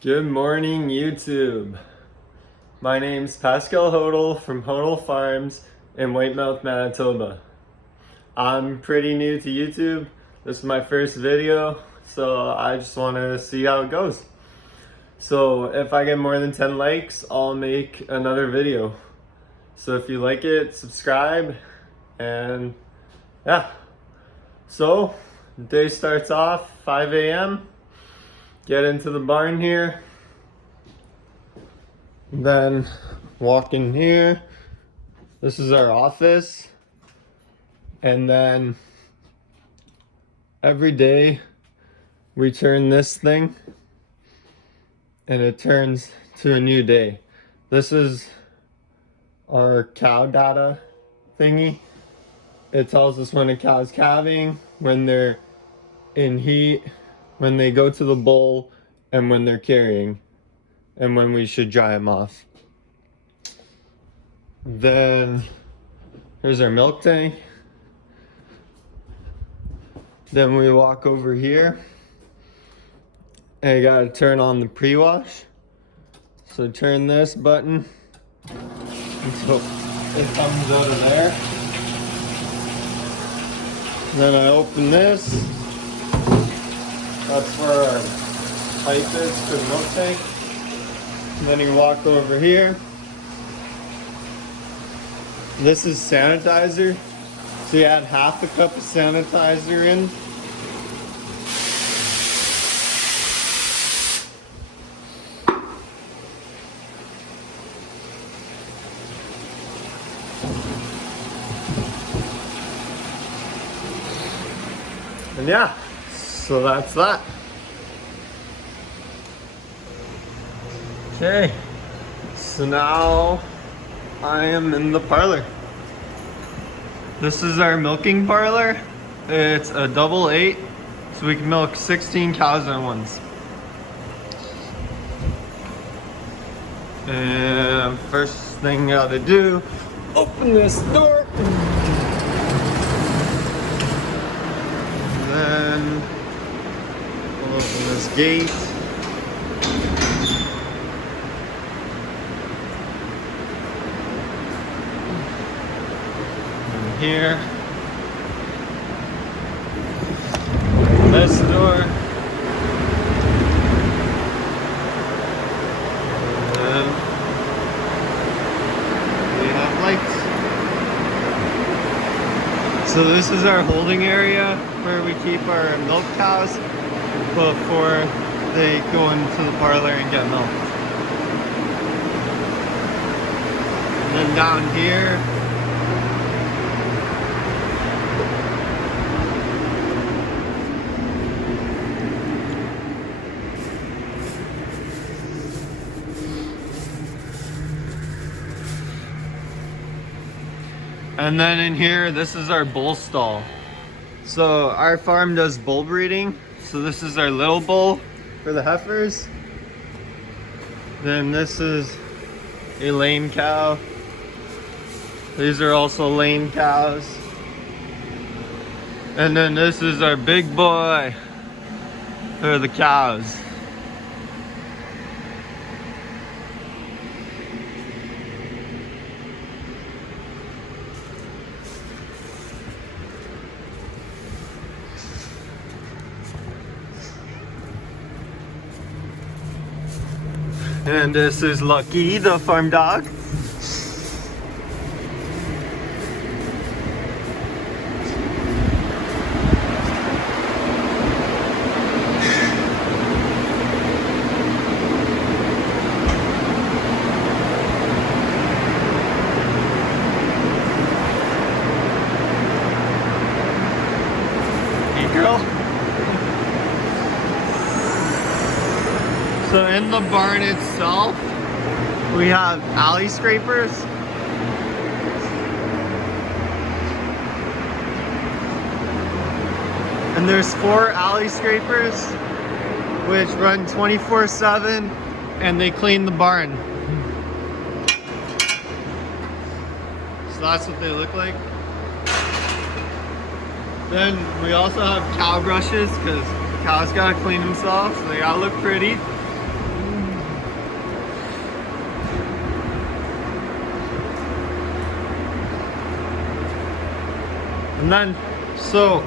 Good morning, YouTube. My name's Pascal Hodel from Hodel Farms in Whitemouth, Manitoba. I'm pretty new to YouTube. This is my first video, so I just want to see how it goes. So if I get more than 10 likes, I'll make another video. So if you like it, subscribe, and yeah. So, the day starts off 5 a.m. Get into the barn here. Then walk in here. This is our office. And then every day we turn this thing and it turns to a new day. This is our cow data thingy. It tells us when a cow's calving, when they're in heat, when they go to the bull, and when they're carrying, and when we should dry them off. Then here's our milk tank. Then we walk over here and you gotta turn on the pre-wash. So turn this button until it comes out of there. Then I open this. That's where our pipe is for the milk tank. And then you walk over here. This is sanitizer. So you add half a cup of sanitizer in. And yeah, so that's that. Okay, so now I am in the parlor. This is our milking parlor. It's a double 8, so we can milk 16 cows at once. And first thing I gotta do, open this door. And then we'll open this gate. Here, this door, and we have lights. So this is our holding area where we keep our milk cows before they go into the parlor and get milked. And then down here, and then in here, this is our bull stall. So our farm does bull breeding. So this is our little bull for the heifers. Then this is a lame cow. These are also lame cows. And then this is our big boy for the cows. And this is Lucky, the farm dog. Hey, girl. So in the barn itself, we have alley scrapers. And there's 4 alley scrapers which run 24/7 and they clean the barn. So that's what they look like. Then we also have cow brushes because cows gotta clean themselves, so they gotta look pretty. And then, so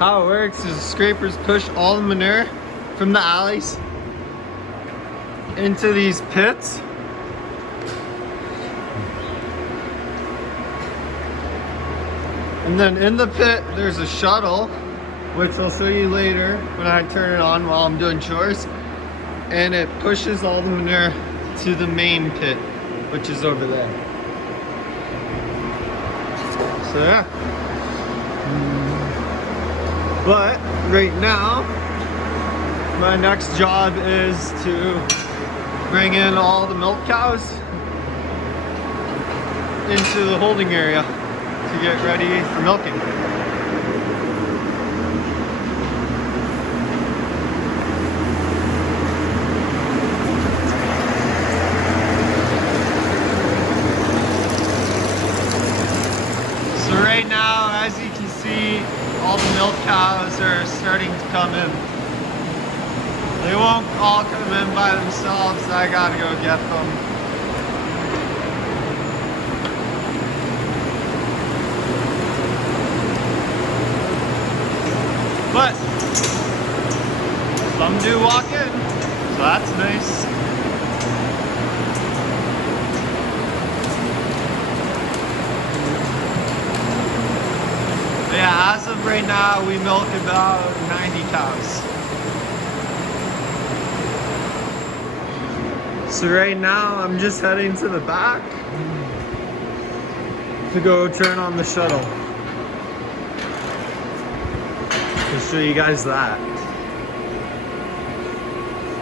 how it works is scrapers push all the manure from the alleys into these pits. And then in the pit, there's a shuttle, which I'll show you later when I turn it on while I'm doing chores. And it pushes all the manure to the main pit, which is over there. So yeah. But right now, my next job is to bring in all the milk cows into the holding area to get ready for milking. So right now, as you can see, all the milk cows are starting to come in. They won't all come in by themselves, I gotta go get them. But some do walk in, so that's nice. But yeah, as of right now, we milk about 90 cows. So right now, I'm just heading to the back to go turn on the shuttle. I'll show you guys that.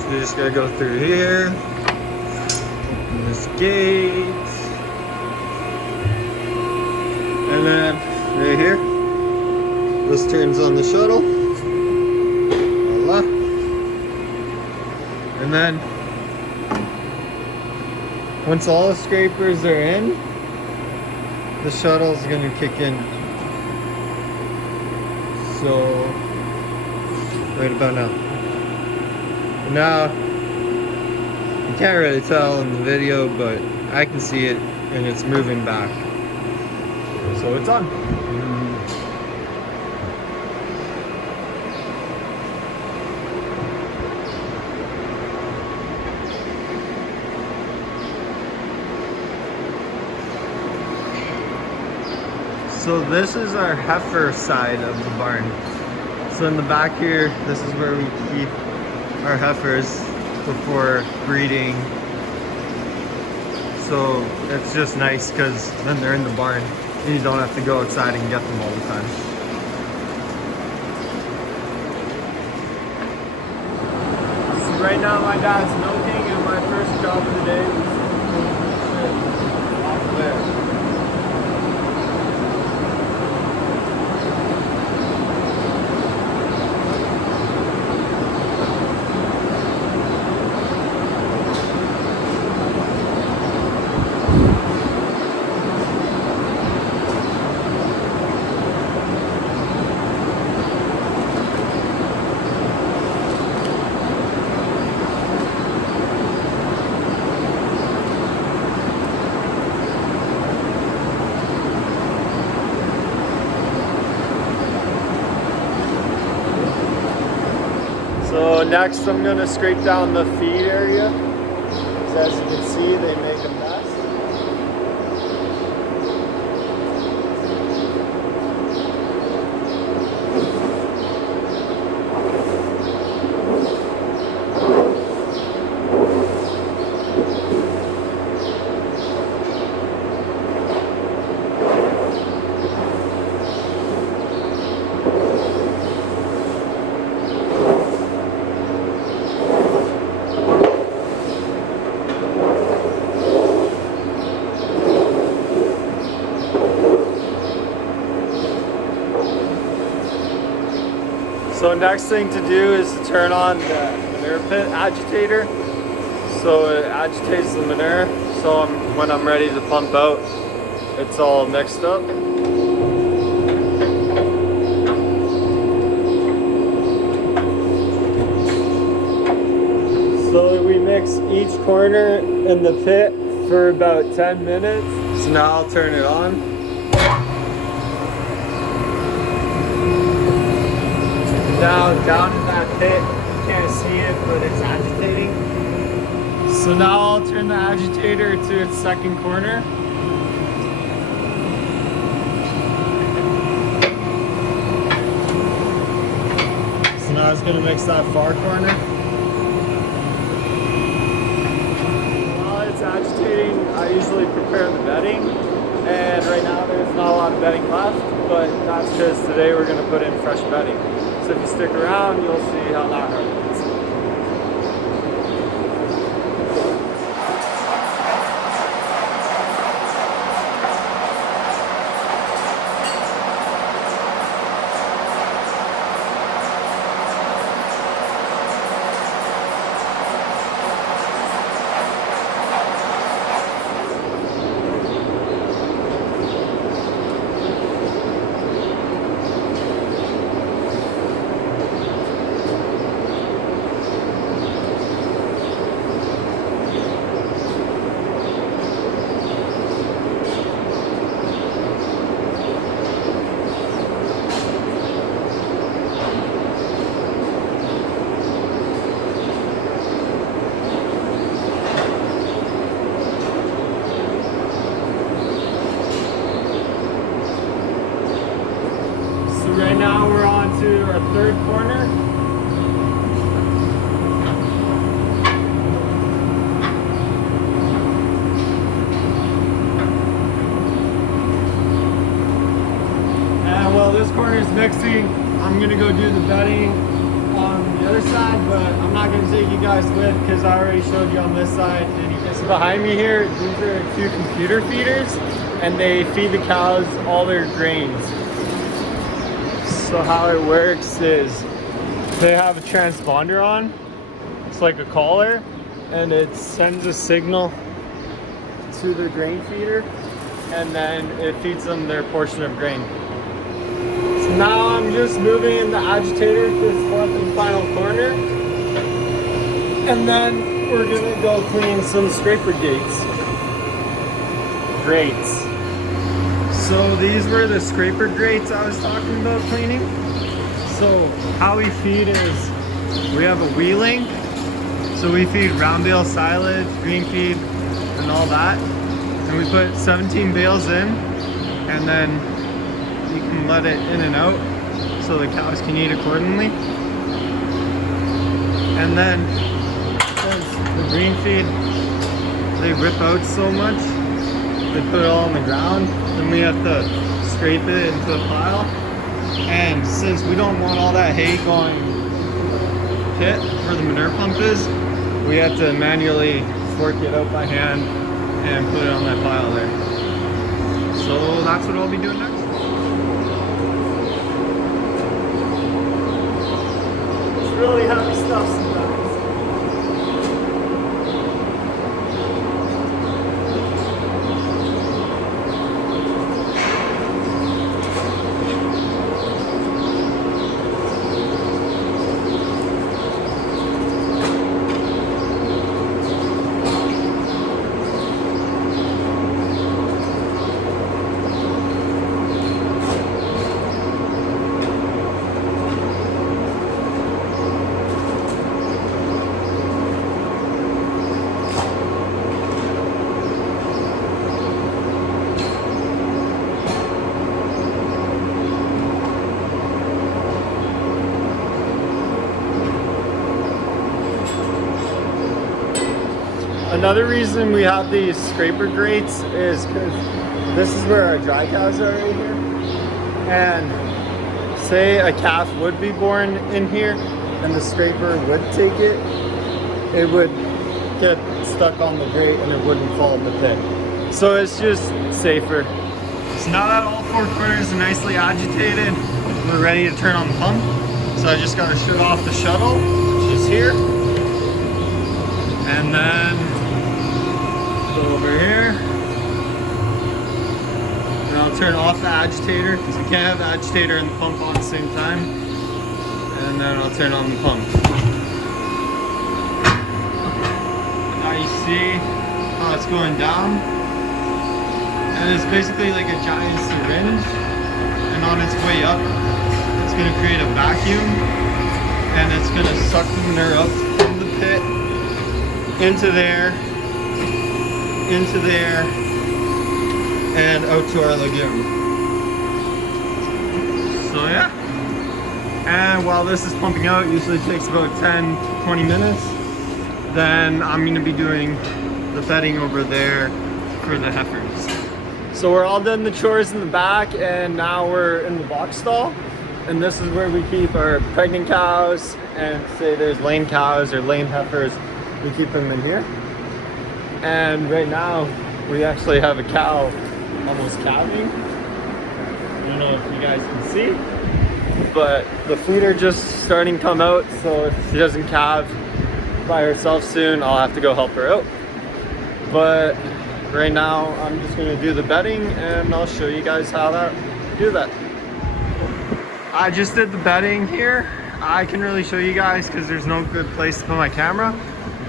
So you just gotta go through here, open this gate, and then right here, this turns on the shuttle. Voila. And then once all the scrapers are in, the shuttle is gonna kick in. So, right about now. Now, you can't really tell in the video, but I can see it and it's moving back. So it's on. So this is our heifer side of the barn. So in the back here, this is where we keep our heifers before breeding. So it's just nice because then they're in the barn and you don't have to go outside and get them all the time. So right now my dad's milking and my first job of the day is off there. So next I'm going to scrape down the feed area. As you can see, they make a mess. So next thing to do is to turn on the manure pit agitator. So it agitates the manure, so when I'm ready to pump out, it's all mixed up. So we mix each corner in the pit for about 10 minutes. So now I'll turn it on. Now down in that pit, you can't see it, but it's agitating. So now I'll turn the agitator to its second corner. So now it's going to mix that far corner. While it's agitating, I usually prepare the bedding. And right now there's not a lot of bedding left, but that's because today we're going to put in fresh bedding. So if you stick around, you'll see how that happens. Right now we're on to our third corner. And while this corner is mixing, I'm gonna go do the bedding on the other side, but I'm not gonna take you guys with because I already showed you on this side. And you can see behind me here, these are 2 computer feeders, and they feed the cows all their grains. So how it works is they have a transponder on. It's like a collar, and it sends a signal to their grain feeder, and then it feeds them their portion of grain. So now I'm just moving the agitator to its fourth and final corner, and then we're gonna go clean some scraper grates. So these were the scraper grates I was talking about cleaning. So how we feed is we have a wheeling. So we feed round bale silage, green feed, and all that. And we put 17 bales in, and then you can let it in and out so the cows can eat accordingly. And then since the green feed, they rip out so much, they put it all on the ground, then we have to scrape it into a pile. And since we don't want all that hay going pit where the manure pump is, we have to manually fork it out by hand and put it on that pile there. So that's what I'll be doing next. It's really heavy stuff sometimes. Another reason we have these scraper grates is because this is where our dry cows are right here. And say a calf would be born in here and the scraper would take it, it would get stuck on the grate and it wouldn't fall in the pit. So it's just safer. So now that all 4 corners are nicely agitated, we're ready to turn on the pump. So I just got to shut off the shuttle, which is here. And then go over here, and I'll turn off the agitator because we can't have the agitator and the pump on at the same time, and then I'll turn on the pump. Now you see how it's going down, and it's basically like a giant syringe, and on its way up it's going to create a vacuum and it's gonna suck the manure up from the pit into there, and out to our lagoon. So yeah. And while this is pumping out, it usually takes about 10-20 minutes. Then I'm gonna be doing the bedding over there for the heifers. So we're all done the chores in the back, and now we're in the box stall. And this is where we keep our pregnant cows, and say there's lame cows or lame heifers, we keep them in here. And right now, we actually have a cow almost calving. I don't know if you guys can see, but the feeder just starting to come out, so if she doesn't calve by herself soon, I'll have to go help her out. But right now, I'm just gonna do the bedding, and I'll show you guys how to do that. I just did the bedding here. I can really show you guys because there's no good place to put my camera.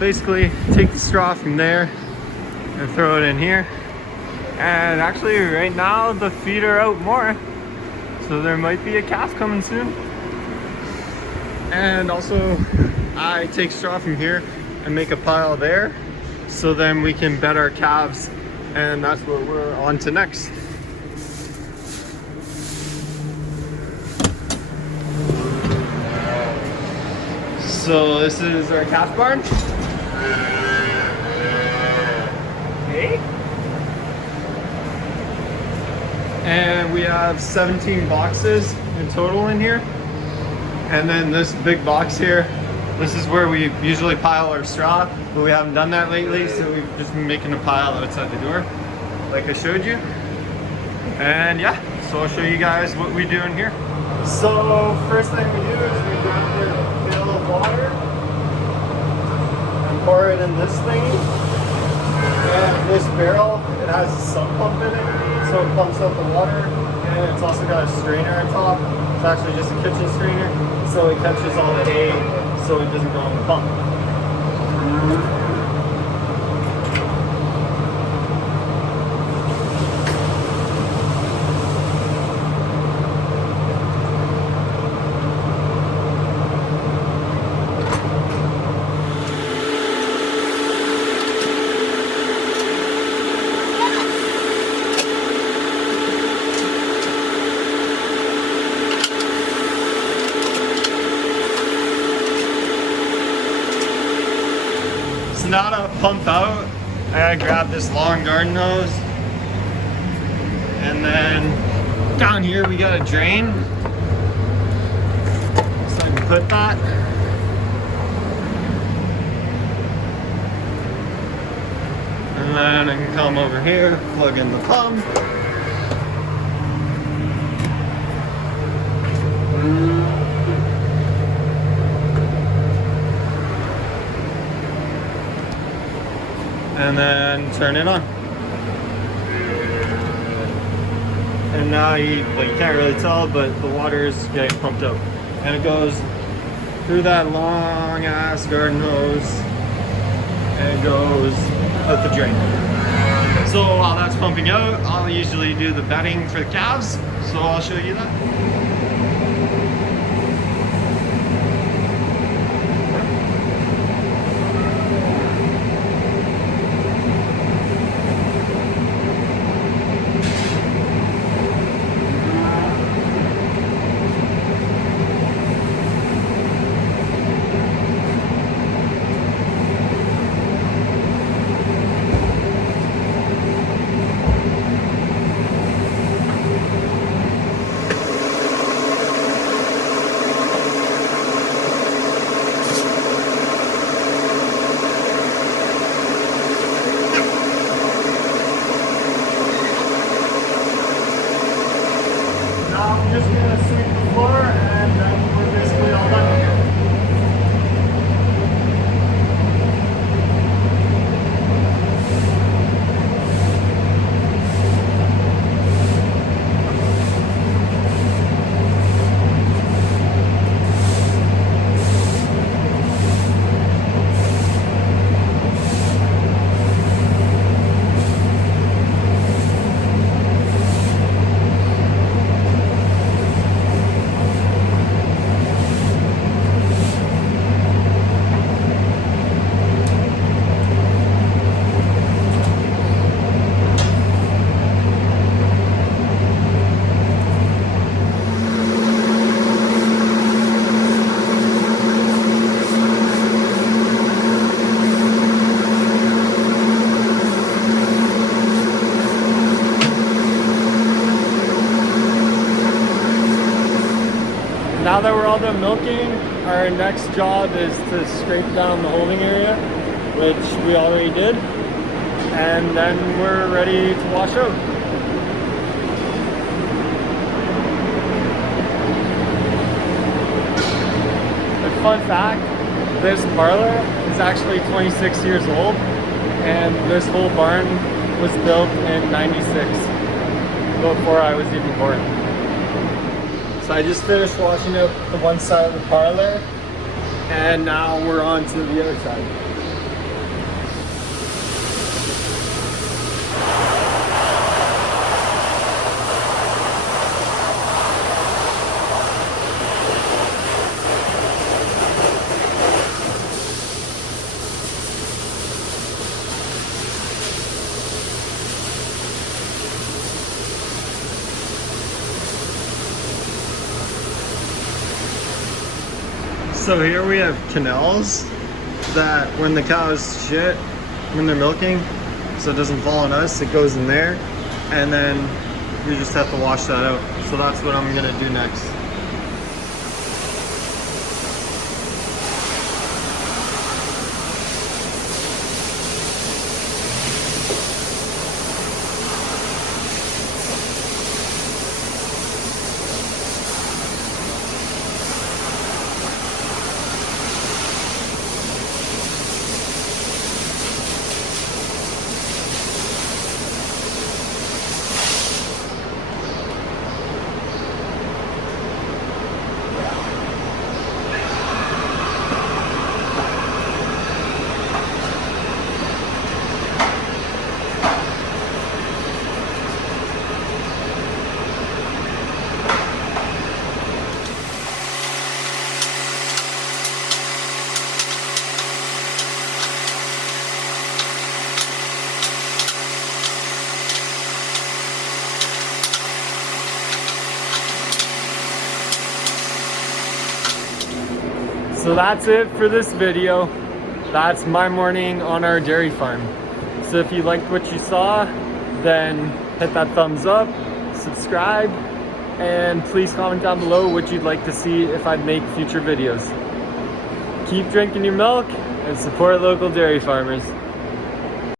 Basically, take the straw from there and throw it in here. And actually, right now, the feet are out more. So there might be a calf coming soon. And also, I take straw from here and make a pile there. So then we can bed our calves. And that's what we're on to next. So this is our calf barn. Okay. And we have 17 boxes in total in here. And then this big box here, this is where we usually pile our straw, but we haven't done that lately, so we've just been making a pile outside the door, like I showed you. And yeah, so I'll show you guys what we do in here. So first thing we do is we grab our pail of water and pour it in this thingy. And this barrel, it has a sump pump in it, so it pumps out the water, and it's also got a strainer on top. It's actually just a kitchen strainer, so it catches all the hay, so it doesn't go in the pump. So now to pump out, I gotta grab this long garden hose, and then down here we got a drain, so I can put that. And then I can come over here, plug in the pump. And then turn it on. And now you can't really tell, but the water is getting pumped out. And it goes through that long ass garden hose, and it goes out the drain. So while that's pumping out, I'll usually do the bedding for the calves. So I'll show you that. done milking, our next job is to scrape down the holding area, which we already did, and then we're ready to wash out. A fun fact, this Parlor is actually 26 years old, and this whole barn was built in '96, before I was even born. So I just finished washing out the one side of the Parlor, and now we're on to the other side. So here we have canals that when the cows shit, when they're milking, so it doesn't fall on us, it goes in there, and then we just have to wash that out. So that's what I'm gonna do next. So that's it for this video. That's my morning on our dairy farm. So if you liked what you saw, then hit that thumbs up, subscribe, and please comment down below what you'd like to see if I make future videos. Keep drinking your milk and support local dairy farmers.